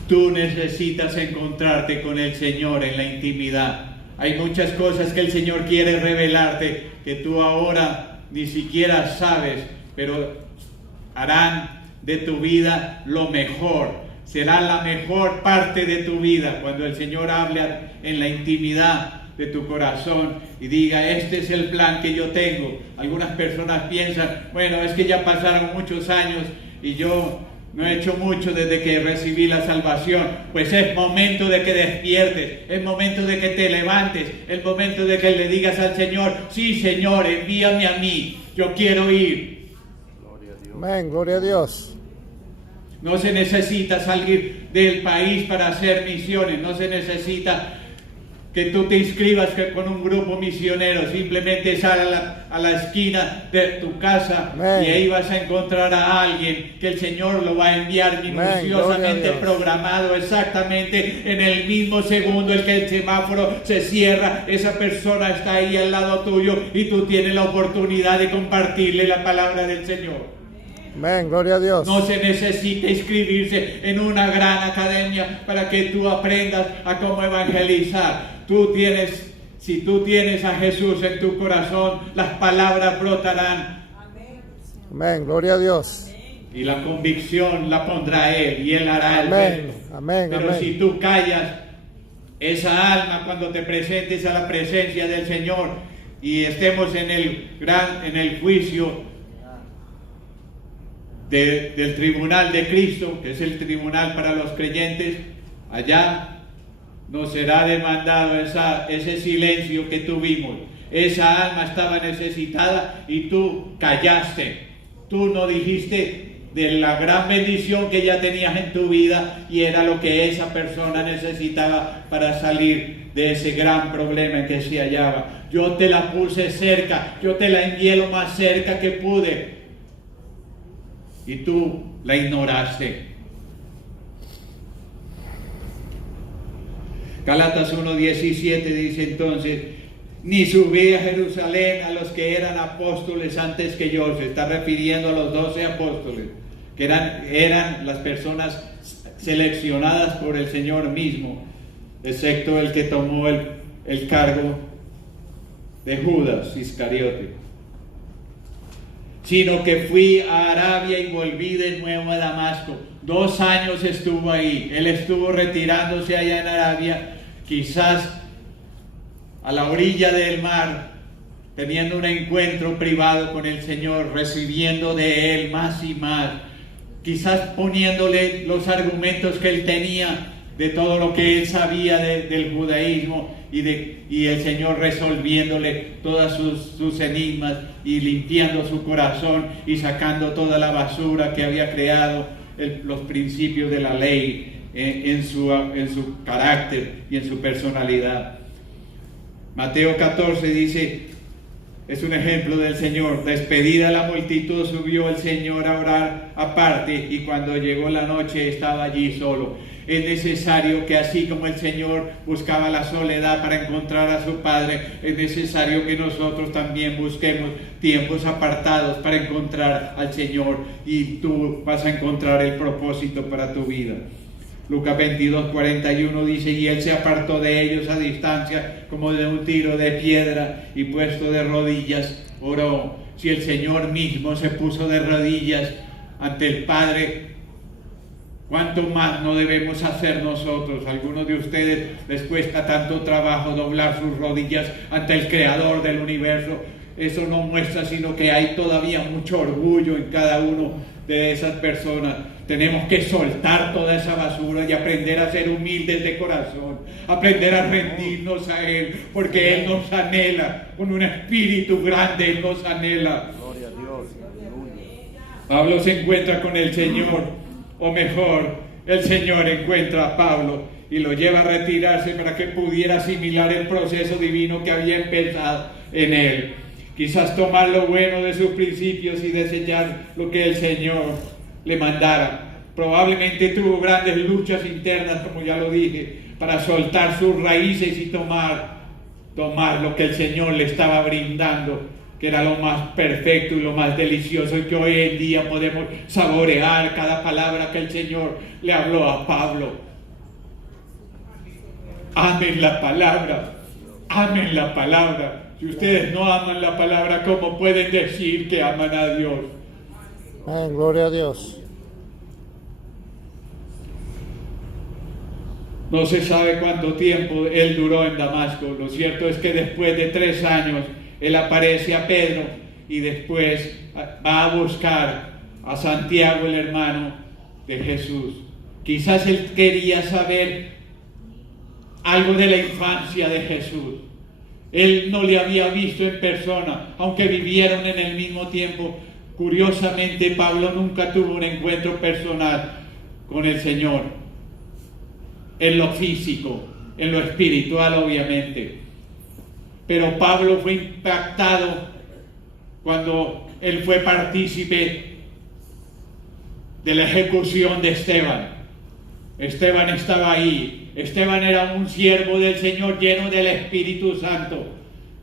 Tú necesitas encontrarte con el Señor en la intimidad. Hay muchas cosas que el Señor quiere revelarte que tú ahora ni siquiera sabes, pero harán de tu vida lo mejor. Será la mejor parte de tu vida cuando el Señor hable en la intimidad de tu corazón y diga, este es el plan que yo tengo. Algunas personas piensan, bueno, es que ya pasaron muchos años y yo no he hecho mucho desde que recibí la salvación. Pues es momento de que despiertes, es momento de que te levantes, es momento de que le digas al Señor, sí Señor, envíame a mí, yo quiero ir. Amén, gloria a Dios. No se necesita salir del país para hacer misiones, no se necesita que tú te inscribas con un grupo misionero, simplemente sal a la esquina de tu casa. Amén. Y ahí vas a encontrar a alguien que el Señor lo va a enviar minuciosamente programado, exactamente en el mismo segundo en que el semáforo se cierra, esa persona está ahí al lado tuyo y tú tienes la oportunidad de compartirle la palabra del Señor. Amén, gloria a Dios. No se necesita inscribirse en una gran academia para que tú aprendas a cómo evangelizar. Si tú tienes a Jesús en tu corazón, las palabras brotarán. Amén, gloria a Dios. Y la convicción la pondrá Él y Él hará el verbo. Amén, pero amén. Si tú callas, esa alma cuando te presentes a la presencia del Señor y estemos en el juicio del tribunal de Cristo, que es el tribunal para los creyentes, allá nos será demandado ese silencio que tuvimos. Esa alma estaba necesitada y tú callaste. Tú no dijiste de la gran bendición que ya tenías en tu vida y era lo que esa persona necesitaba para salir de ese gran problema en que se hallaba. Yo te la puse cerca, yo te la envié lo más cerca que pude y tú la ignoraste. Gálatas 1:17 dice entonces, ni subí a Jerusalén a los que eran apóstoles antes que yo. Se está refiriendo a los 12 apóstoles, que eran las personas seleccionadas por el Señor mismo, excepto el que tomó el cargo de Judas Iscariote. Sino que fui a Arabia y volví de nuevo a Damasco. 2 años estuvo ahí. Él estuvo retirándose allá en Arabia, quizás a la orilla del mar, teniendo un encuentro privado con el Señor, recibiendo de Él más y más, quizás poniéndole los argumentos que Él tenía de todo lo que Él sabía del judaísmo y el Señor resolviéndole todas sus enigmas y limpiando su corazón y sacando toda la basura que había creado los principios de la ley en su carácter y en su personalidad. Mateo 14 dice, es un ejemplo del Señor. Despedida la multitud, subió el Señor a orar aparte y cuando llegó la noche estaba allí solo. Es necesario que así como el Señor buscaba la soledad para encontrar a su Padre, es necesario que nosotros también busquemos tiempos apartados para encontrar al Señor y tú vas a encontrar el propósito para tu vida. Lucas 22:41 dice, y él se apartó de ellos a distancia como de un tiro de piedra y puesto de rodillas oró. Si el Señor mismo se puso de rodillas ante el Padre, ¿cuánto más no debemos hacer nosotros? Algunos de ustedes les cuesta tanto trabajo doblar sus rodillas ante el Creador del universo. Eso no muestra sino que hay todavía mucho orgullo en cada uno de esas personas. Tenemos que soltar toda esa basura y aprender a ser humildes de corazón, aprender a rendirnos a Él, porque Él nos anhela, con un espíritu grande Él nos anhela. Pablo se encuentra con el Señor, o mejor, el Señor encuentra a Pablo y lo lleva a retirarse para que pudiera asimilar el proceso divino que había empezado en él. Quizás tomar lo bueno de sus principios y desechar lo que el Señor le mandara. Probablemente tuvo grandes luchas internas, como ya lo dije, para soltar sus raíces y tomar lo que el Señor le estaba brindando, que era lo más perfecto y lo más delicioso, y que hoy en día podemos saborear cada palabra que el Señor le habló a Pablo. Amen la palabra, amen la palabra. Si ustedes no aman la palabra, ¿cómo pueden decir que aman a Dios? Amén, gloria a Dios. No se sabe cuánto tiempo él duró en Damasco. Lo cierto es que después de 3 años, él aparece a Pedro y después va a buscar a Santiago, el hermano de Jesús. Quizás él quería saber algo de la infancia de Jesús. Él no le había visto en persona, aunque vivieron en el mismo tiempo. Curiosamente, Pablo nunca tuvo un encuentro personal con el Señor. En lo físico, en lo espiritual, obviamente. Pero Pablo fue impactado cuando él fue partícipe de la ejecución de Esteban. Esteban estaba ahí. Esteban era un siervo del Señor lleno del Espíritu Santo,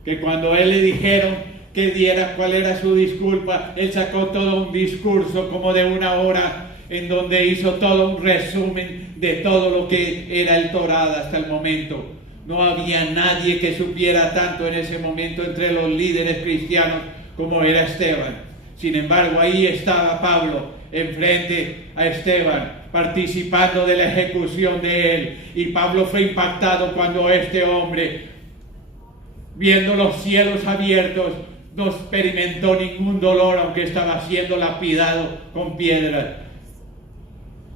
que cuando él le dijeron que diera cuál era su disculpa, él sacó todo un discurso como de 1 hora, en donde hizo todo un resumen de todo lo que era el Torá hasta el momento. No había nadie que supiera tanto en ese momento entre los líderes cristianos como era Esteban. Sin embargo, ahí estaba Pablo enfrente a Esteban, participando de la ejecución de él. Y Pablo fue impactado cuando este hombre, viendo los cielos abiertos, no experimentó ningún dolor, aunque estaba siendo lapidado con piedras.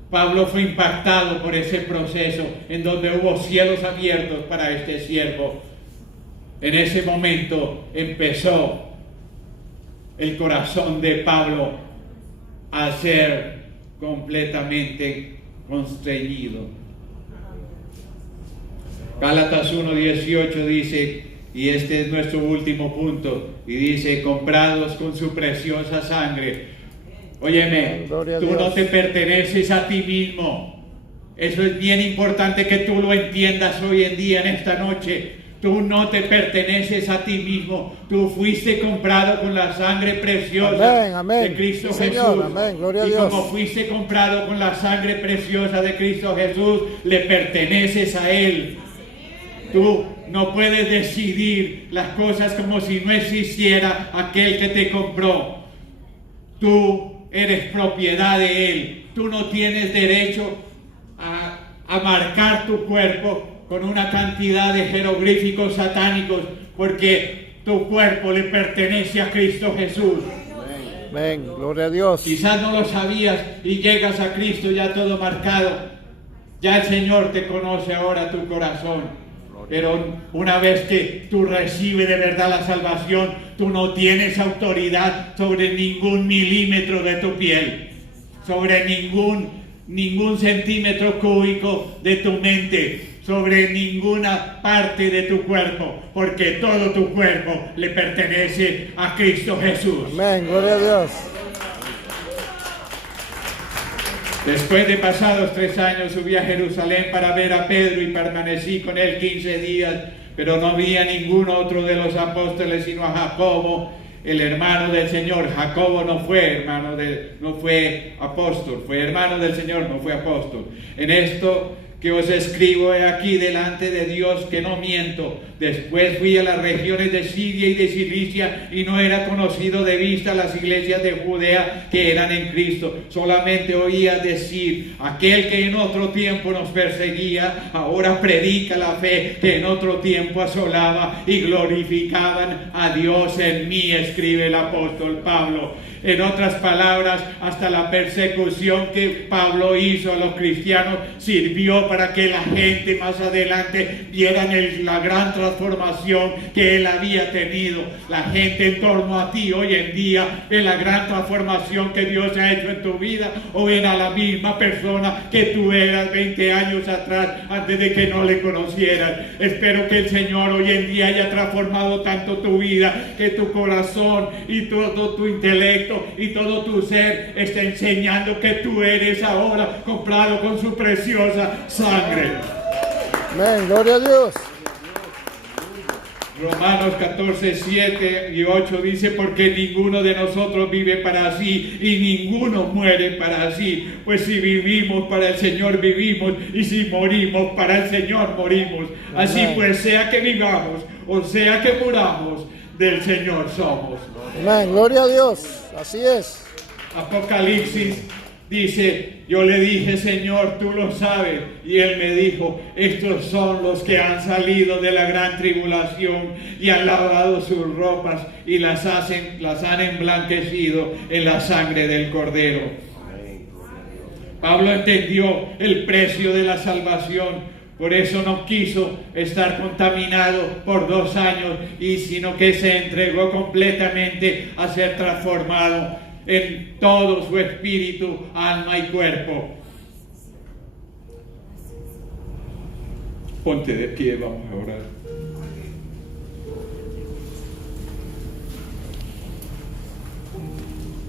Pablo fue impactado por ese proceso en donde hubo cielos abiertos para este siervo. En ese momento empezó el corazón de Pablo a ser completamente constreñido. Gálatas 1:18 dice, y este es nuestro último punto, y dice, comprados con su preciosa sangre. Óyeme, tú no te perteneces a ti mismo. Eso es bien importante que tú lo entiendas hoy en día, en esta noche. Tú no te perteneces a ti mismo. Tú fuiste comprado con la sangre preciosa de Cristo Jesús. Señor, amén, gloria a Dios. Y como fuiste comprado con la sangre preciosa de Cristo Jesús, le perteneces a Él. Tú no puedes decidir las cosas como si no existiera aquel que te compró. Tú eres propiedad de Él. Tú no tienes derecho a marcar tu cuerpo con una cantidad de jeroglíficos satánicos, porque tu cuerpo le pertenece a Cristo Jesús. Amén, gloria a Dios. Quizás no lo sabías y llegas a Cristo ya todo marcado. Ya el Señor te conoce ahora tu corazón. Pero una vez que tú recibes de verdad la salvación, tú no tienes autoridad sobre ningún milímetro de tu piel, sobre ningún centímetro cúbico de tu mente, sobre ninguna parte de tu cuerpo, porque todo tu cuerpo le pertenece a Cristo Jesús. Amén, gloria a Dios. Después de pasados 3 años subí a Jerusalén para ver a Pedro y permanecí con él 15 días, pero no vi a ningún otro de los apóstoles sino a Jacobo, el hermano del Señor. Jacobo no fue apóstol, fue hermano del Señor, no fue apóstol. En esto que os escribo he aquí delante de Dios que no miento. Después fui a las regiones de Siria y de Cilicia y no era conocido de vista las iglesias de Judea que eran en Cristo. Solamente oía decir, aquel que en otro tiempo nos perseguía, ahora predica la fe que en otro tiempo asolaba, y glorificaban a Dios en mí, escribe el apóstol Pablo. En otras palabras, hasta la persecución que Pablo hizo a los cristianos sirvió para que la gente más adelante vieran la gran transformación que él había tenido. La gente en torno a ti hoy en día ve la gran transformación que Dios ha hecho en tu vida, o ven a la misma persona que tú eras 20 años atrás antes de que no le conocieras. Espero que el Señor hoy en día haya transformado tanto tu vida, que tu corazón y todo tu intelecto y todo tu ser está enseñando que tú eres ahora comprado con su preciosa sangre. Amén. Gloria a Dios. Romanos 14, 7 y 8 dice: porque ninguno de nosotros vive para sí y ninguno muere para sí. Pues si vivimos, para el Señor vivimos, y si morimos, para el Señor morimos. Así pues, sea que vivamos o sea que muramos, del Señor somos. Amén. Gloria a Dios. Así es. Apocalipsis dice: yo le dije, Señor, tú lo sabes. Y él me dijo: estos son los que han salido de la gran tribulación y han lavado sus ropas y las han emblanquecido en la sangre del Cordero. Pablo entendió el precio de la salvación. Por eso no quiso estar contaminado por 2 años, sino que se entregó completamente a ser transformado en todo su espíritu, alma y cuerpo. Ponte de pie, vamos a orar.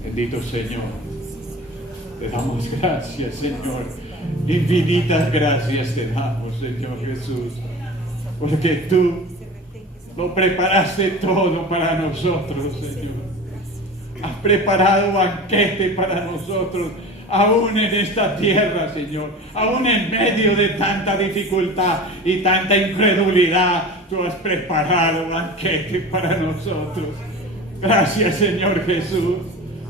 Bendito Señor, te damos gracias, Señor. Infinitas gracias te damos, Señor Jesús, porque tú lo preparaste todo para nosotros, Señor. Has preparado banquete para nosotros, aún en esta tierra, Señor, aún en medio de tanta dificultad y tanta incredulidad. Tú has preparado banquete para nosotros. Gracias, Señor Jesús.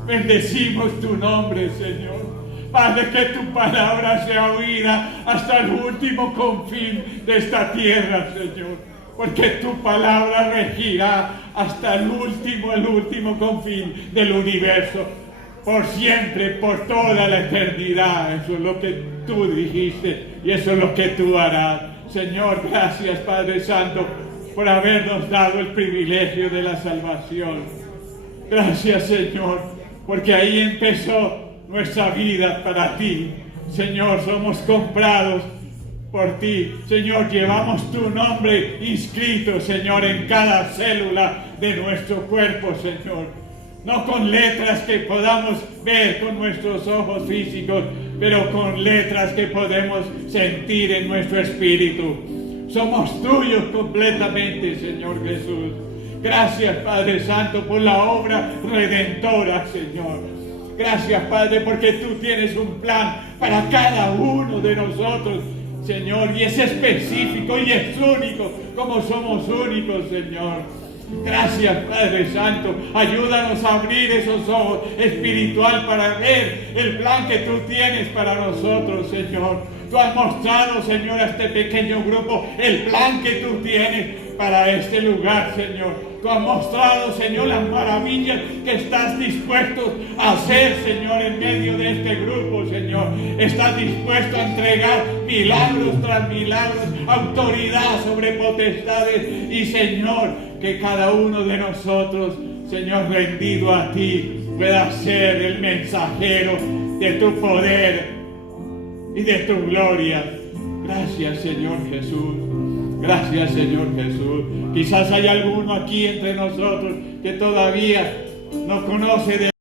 Bendecimos tu nombre, Señor. Padre, que tu palabra sea oída hasta el último confín de esta tierra, Señor. Porque tu palabra regirá hasta el último confín del universo. Por siempre, por toda la eternidad. Eso es lo que tú dijiste y eso es lo que tú harás. Señor, gracias, Padre Santo, por habernos dado el privilegio de la salvación. Gracias, Señor, porque ahí empezó nuestra vida para ti. Señor, somos comprados por ti. Señor, llevamos tu nombre inscrito, Señor, en cada célula de nuestro cuerpo, Señor. No con letras que podamos ver con nuestros ojos físicos, pero con letras que podemos sentir en nuestro espíritu. Somos tuyos completamente, Señor Jesús. Gracias, Padre Santo, por la obra redentora, Señor. Gracias, Padre, porque tú tienes un plan para cada uno de nosotros, Señor, y es específico y es único, como somos únicos, Señor. Gracias, Padre Santo. Ayúdanos a abrir esos ojos espiritual para ver el plan que tú tienes para nosotros, Señor. Tú has mostrado, Señor, a este pequeño grupo el plan que tú tienes para este lugar, Señor. Tú has mostrado, Señor, las maravillas que estás dispuesto a hacer, Señor, en medio de este grupo, Señor. Estás dispuesto a entregar milagros tras milagros, autoridad sobre potestades y, Señor, que cada uno de nosotros, Señor, rendido a ti, pueda ser el mensajero de tu poder y de tu gloria. Gracias, Señor Jesús. Gracias, Señor Jesús. Quizás hay alguno aquí entre nosotros que todavía no conoce de